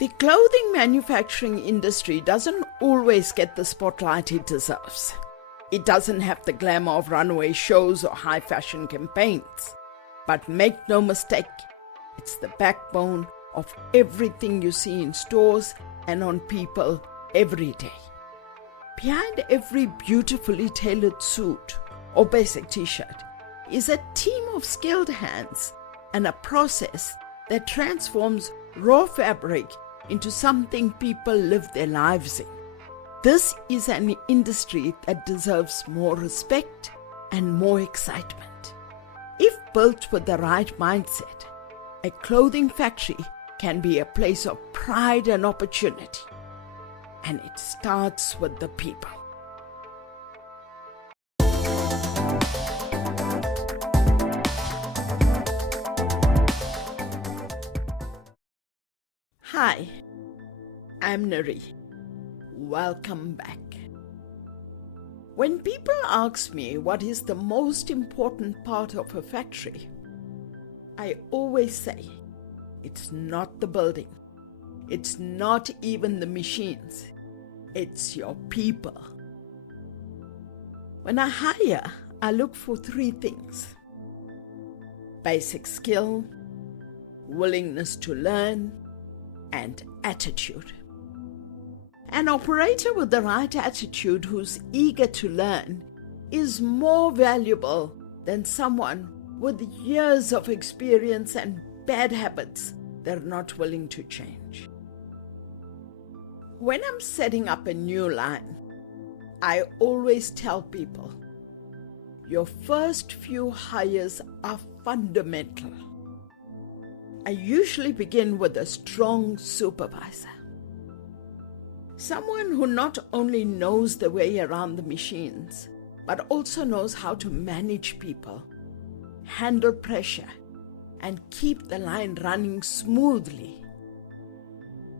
The clothing manufacturing industry doesn't always get the spotlight it deserves. It doesn't have the glamour of runway shows or high fashion campaigns. But make no mistake, it's the backbone of everything you see in stores and on people every day. Behind every beautifully tailored suit or basic t-shirt is a team of skilled hands and a process that transforms raw fabric into something people live their lives in. This is an industry that deserves more respect and more excitement. If built with the right mindset, a clothing factory can be a place of pride and opportunity. And it starts with the people. Hi, I'm Nari. Welcome back. When people ask me what is the most important part of a factory, I always say it's not the building. It's not even the machines. It's your people. When I hire, I look for 3 things: basic skill, willingness to learn, and attitude. An operator with the right attitude who's eager to learn is more valuable than someone with years of experience and bad habits they're not willing to change. When I'm setting up a new line, I always tell people, your first few hires are fundamental. I usually begin with a strong supervisor. Someone who not only knows the way around the machines, but also knows how to manage people, handle pressure, and keep the line running smoothly.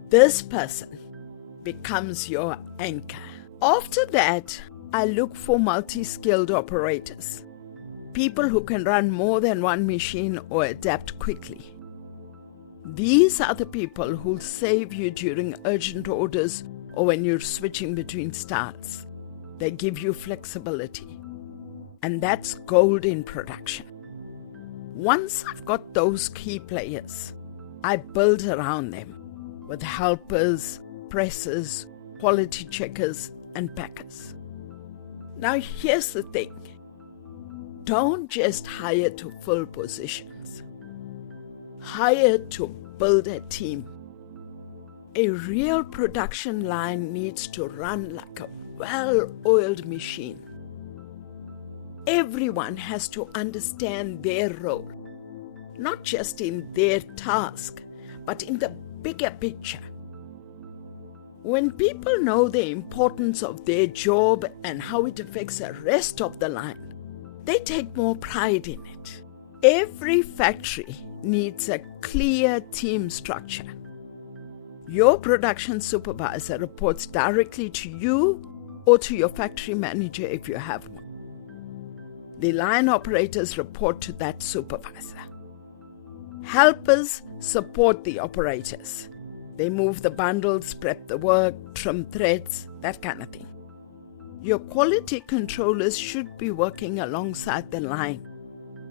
This person becomes your anchor. After that, I look for multi-skilled operators, people who can run more than one machine or adapt quickly. These are the people who'll save you during urgent orders or when you're switching between starts. They give you flexibility. And that's gold in production. Once I've got those key players, I build around them with helpers, pressers, quality checkers, and packers. Now here's the thing. Don't just hire to fill positions. Hire to build a team. A real production line needs to run like a well-oiled machine. Everyone has to understand their role, not just in their task, but in the bigger picture. When people know the importance of their job and how it affects the rest of the line, they take more pride in it. Every factory needs a clear team structure. Your production supervisor reports directly to you or to your factory manager if you have one. The line operators report to that supervisor. Helpers support the operators. They move the bundles, prep the work, trim threads, that kind of thing. Your quality controllers should be working alongside the line,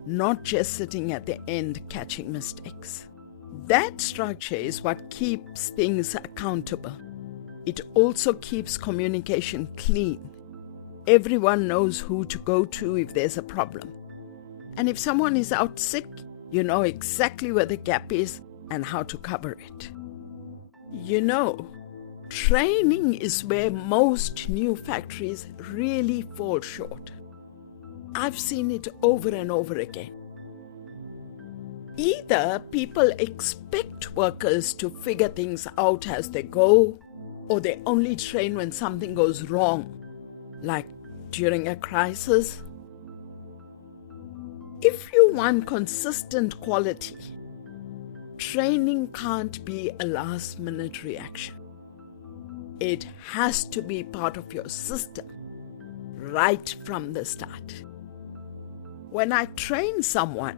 not just sitting at the end catching mistakes. That structure is what keeps things accountable. It also keeps communication clean. Everyone knows who to go to if there's a problem. And if someone is out sick, you know exactly where the gap is and how to cover it. You know, training is where most new factories really fall short. I've seen it over and over again. Either people expect workers to figure things out as they go, or they only train when something goes wrong, like during a crisis. If you want consistent quality, training can't be a last-minute reaction. It has to be part of your system right from the start. When I train someone,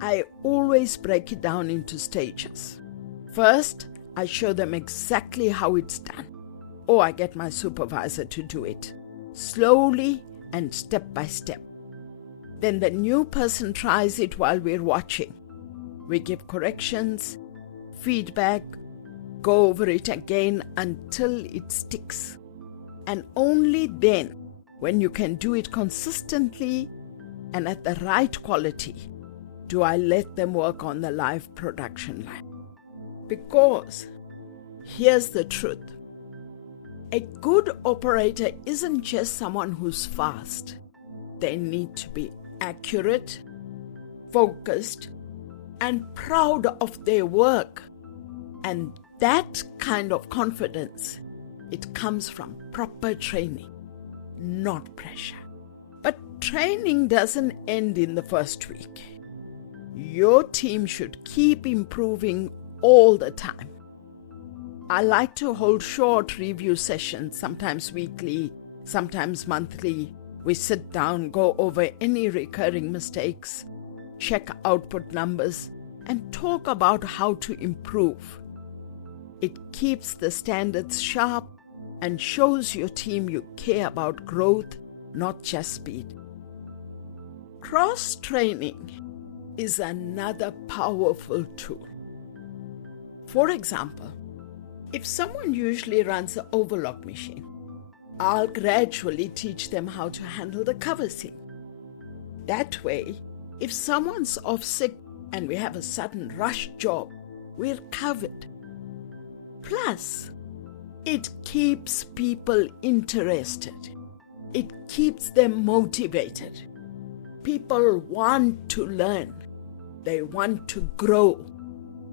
I always break it down into stages. First, I show them exactly how it's done. Or I get my supervisor to do it, slowly and step by step. Then the new person tries it while we're watching. We give corrections, feedback, go over it again until it sticks. And only then, when you can do it consistently and at the right quality, do I let them work on the live production line. Because here's the truth. A good operator isn't just someone who's fast. They need to be accurate, focused, and proud of their work. And that kind of confidence, it comes from proper training, not pressure. But training doesn't end in the first week. Your team should keep improving all the time. I like to hold short review sessions, sometimes weekly, sometimes monthly. We sit down, go over any recurring mistakes, check output numbers, and talk about how to improve. It keeps the standards sharp and shows your team you care about growth, not just speed. Cross-training is another powerful tool. For example, if someone usually runs the overlock machine, I'll gradually teach them how to handle the cover seam. That way, if someone's off sick and we have a sudden rush job, we're covered. Plus, it keeps people interested. It keeps them motivated. People want to learn. They want to grow.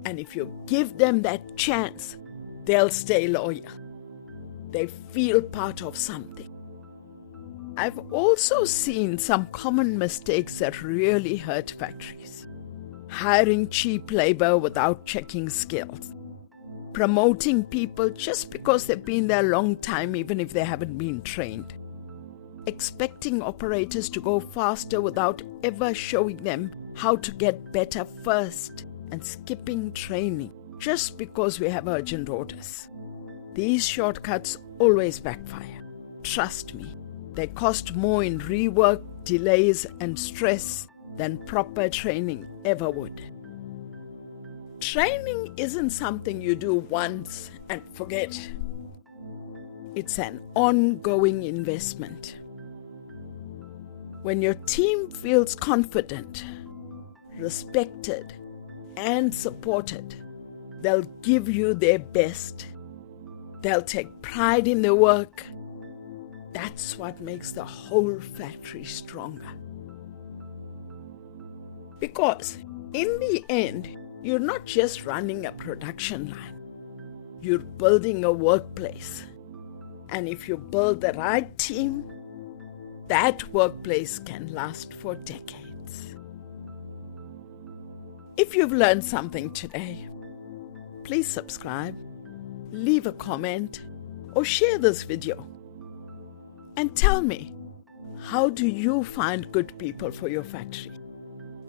And if you give them that chance, they'll stay loyal. They feel part of something. I've also seen some common mistakes that really hurt factories. Hiring cheap labor without checking skills. Promoting people just because they've been there a long time even if they haven't been trained. Expecting operators to go faster without ever showing them how to get better first. And skipping training just because we have urgent orders. These shortcuts always backfire. Trust me, they cost more in rework, delays, and stress than proper training ever would. Training isn't something you do once and forget. It's an ongoing investment. When your team feels confident, respected, and supported, they'll give you their best. They'll take pride in their work. That's what makes the whole factory stronger. Because in the end, you're not just running a production line. You're building a workplace. And if you build the right team, that workplace can last for decades. If you've learned something today, please subscribe, leave a comment, or share this video. And tell me, how do you find good people for your factory?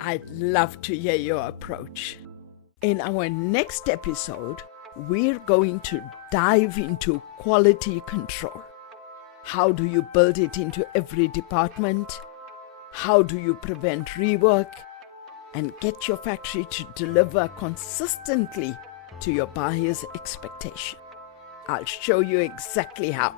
I'd love to hear your approach. In our next episode, we're going to dive into quality control. How do you build it into every department? How do you prevent rework? And get your factory to deliver consistently to your buyer's expectation. I'll show you exactly how.